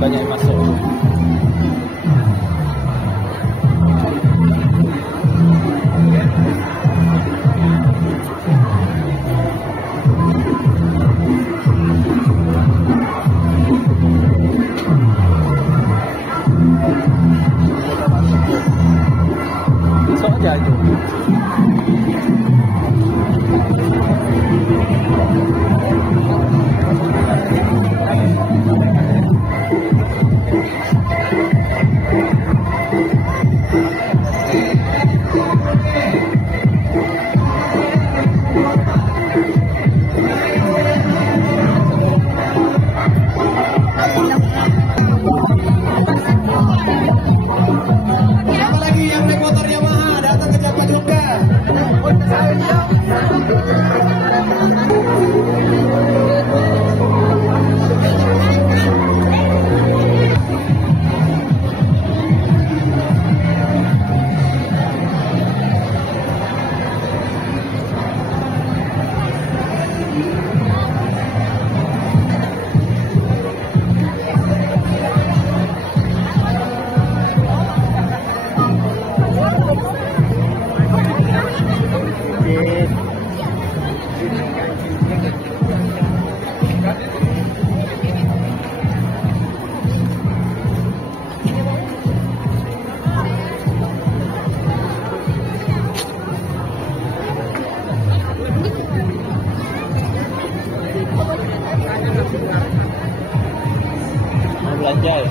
banyak yang masuk. Masuk aja itu. Belanja ya?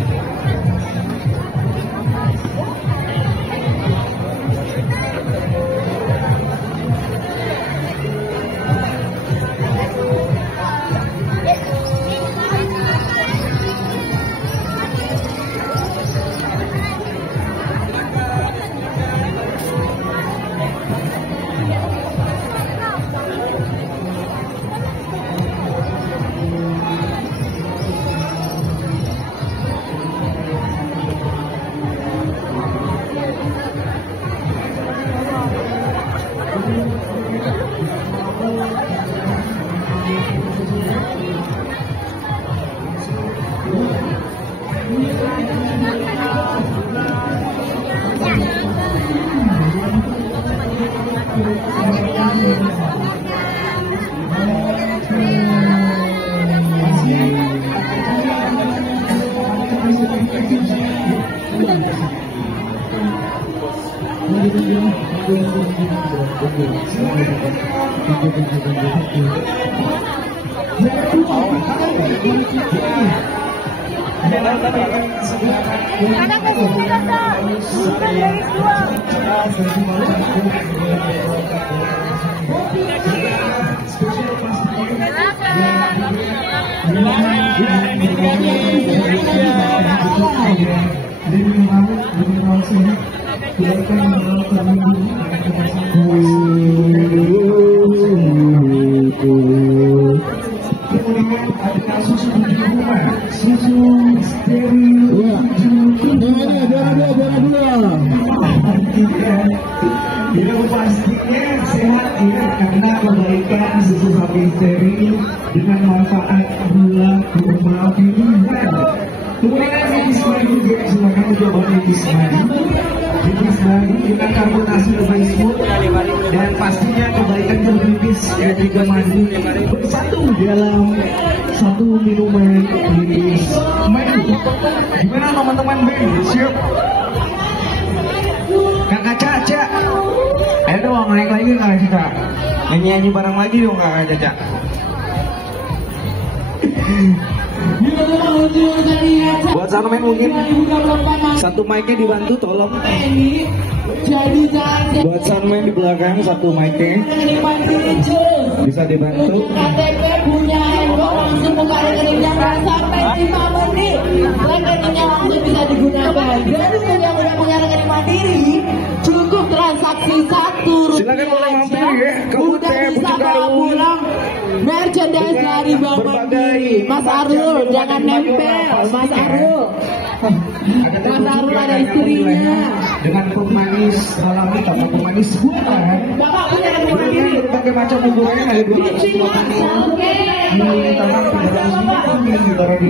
Yang pastinya sehat ya, karena kebaikan susu sapi steril dengan manfaat gula kurma pilihan. Kemudian Bibis Madu juga silakan coba Bibis Madu. Bibis Madu dengan karbonasi lebih smooth dan pastinya kebaikan berbibis dan juga madu bersatu dalam satu minuman Bibis Madu. Gimana teman-teman band? Siap? Kakak Caca, ayo dong naik lagi Kakak Caca, nyanyi bareng lagi dong Kakak Caca. Buat Sunman mungkin satu mic-nya dibantu tolong. Buat Sunman di belakang satu mic-nya bisa dibantu. KTP punya handphone langsung buka rekeningnya sampai 5 menit. Rekeningnya langsung bisa digunakan. Dan untuk yang udah punya rekening mandiri cukup transaksi Rp1. Silakan boleh mampir ya ke UT bisa bawa pulang merchandise dari Bang Mandi. Mas Arul jangan nempel, Mas Arul. Mas Arul ada istrinya. Dengan pemanis alami atau pemanis buatan. Bapak punya rekening mandiri. Berbagai macam hubungannya ada di dalam tangan Oke. di tangan di dalam kami ditaruh di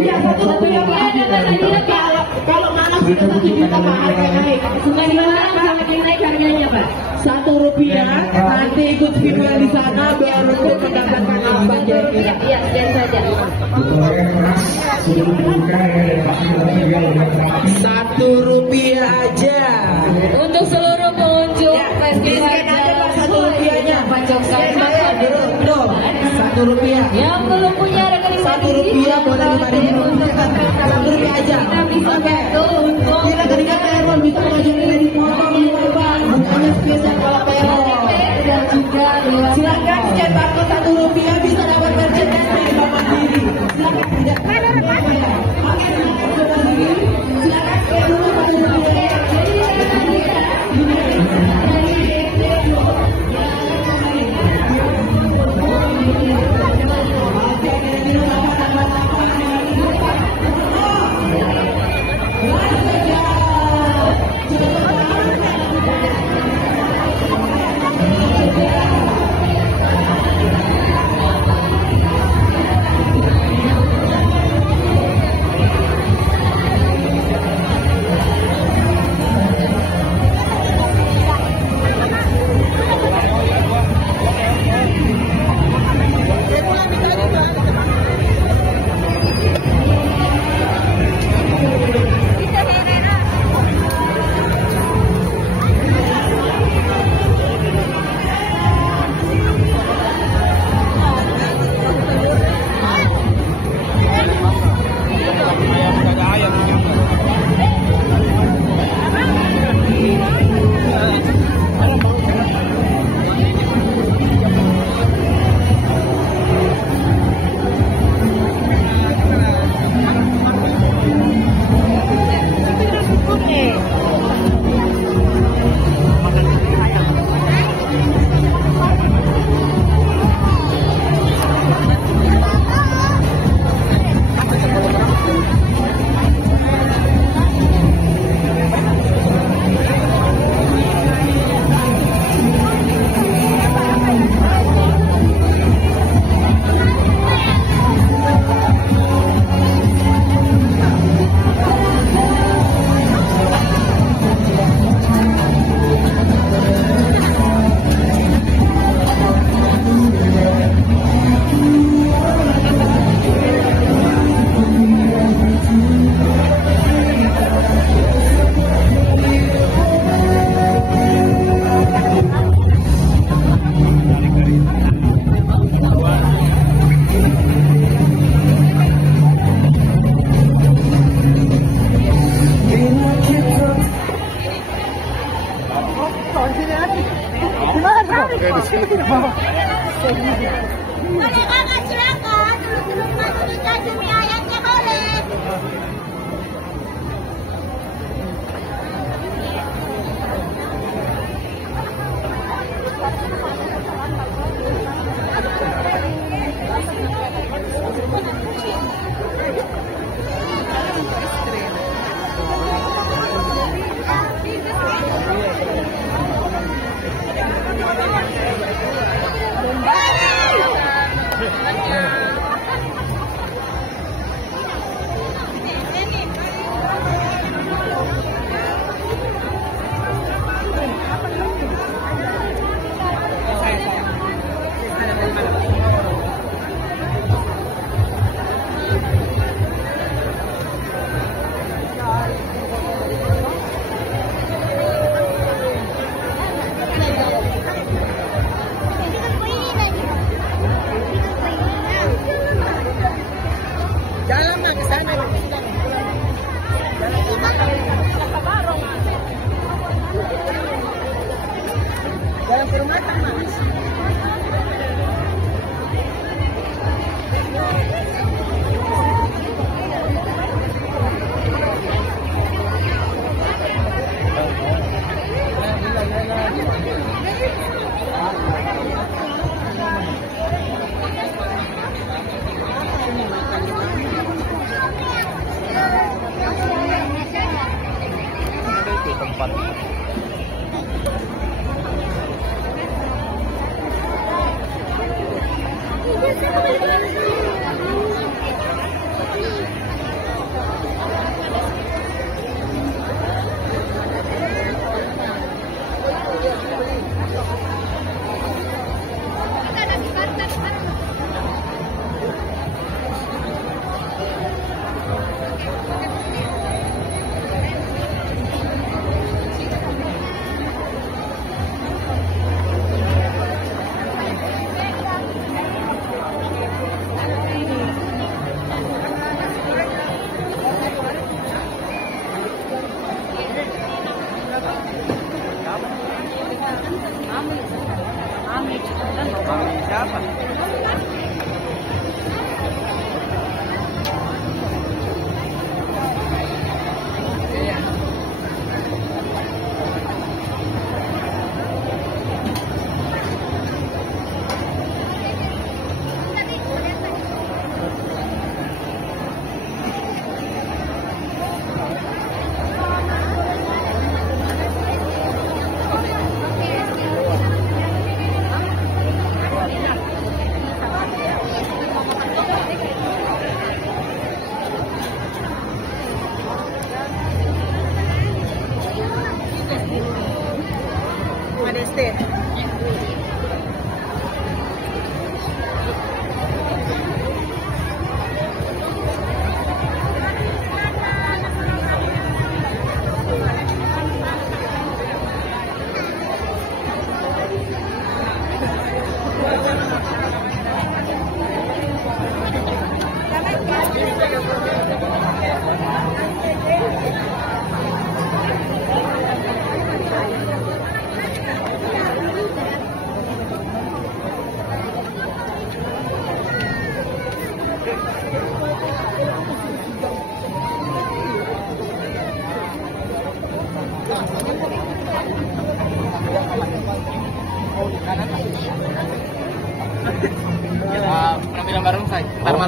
Pak harga naik? Silakan sangat naik harganya Pak. Rp1 nanti ikut video di sana baru mendapatkan apa jadi. Iya, sekian saja. Rp1 aja untuk seluruh pengunjung festival. Rp1-nya Pak Joksa. Rp1. Yang belum punya rekening Rp1 boleh dibandingin Rp1 aja. Kita bisa bantu untuk rekeningnya Peron bisa ngajuin di motor Pak. Bukannya spesial kalau Peron. Dan juga silakan scan barcode Rp1 bisa dapat merchandise dari Bank Mandiri. Silakan tidak. Silakan scan dulu Rp1. Boleh kakak silakan, terus masuk dikasih mie ayamnya boleh.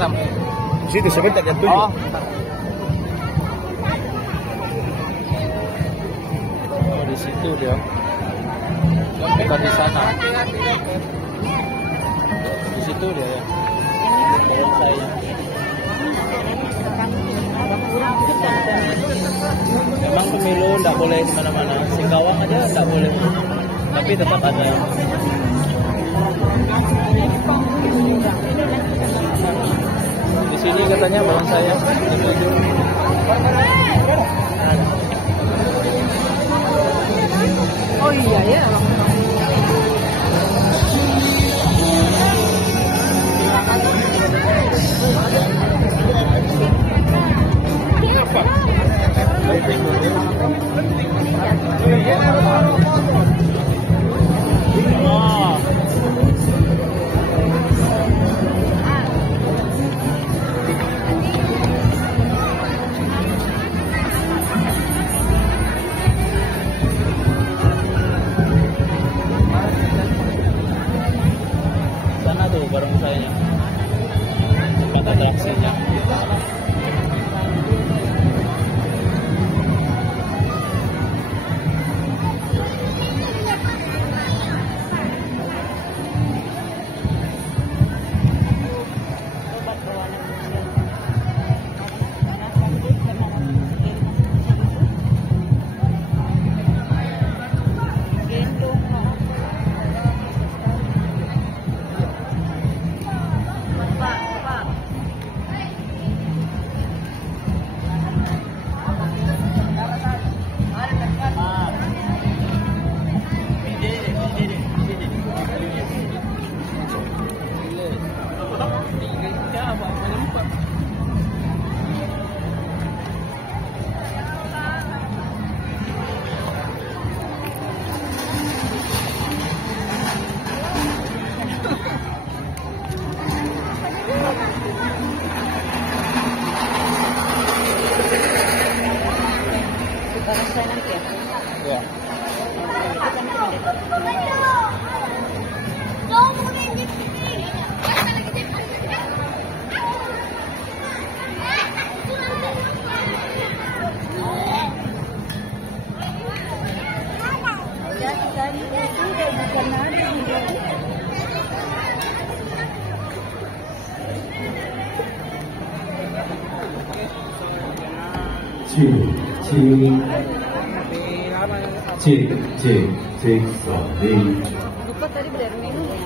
malam. Di situ sebentar jam 7. Oh. Oh, di situ dia. Bukan di sana. Di situ dia ya. Belum saya. Memang pemilu tidak boleh di mana-mana. Singkawang aja tidak boleh. Tapi tetap ada. Di sini katanya bawa saya. Oh iya ya. Sana tuh bareng saya. Tempat atraksinya. Ya. Lupa tadi beli minum ya.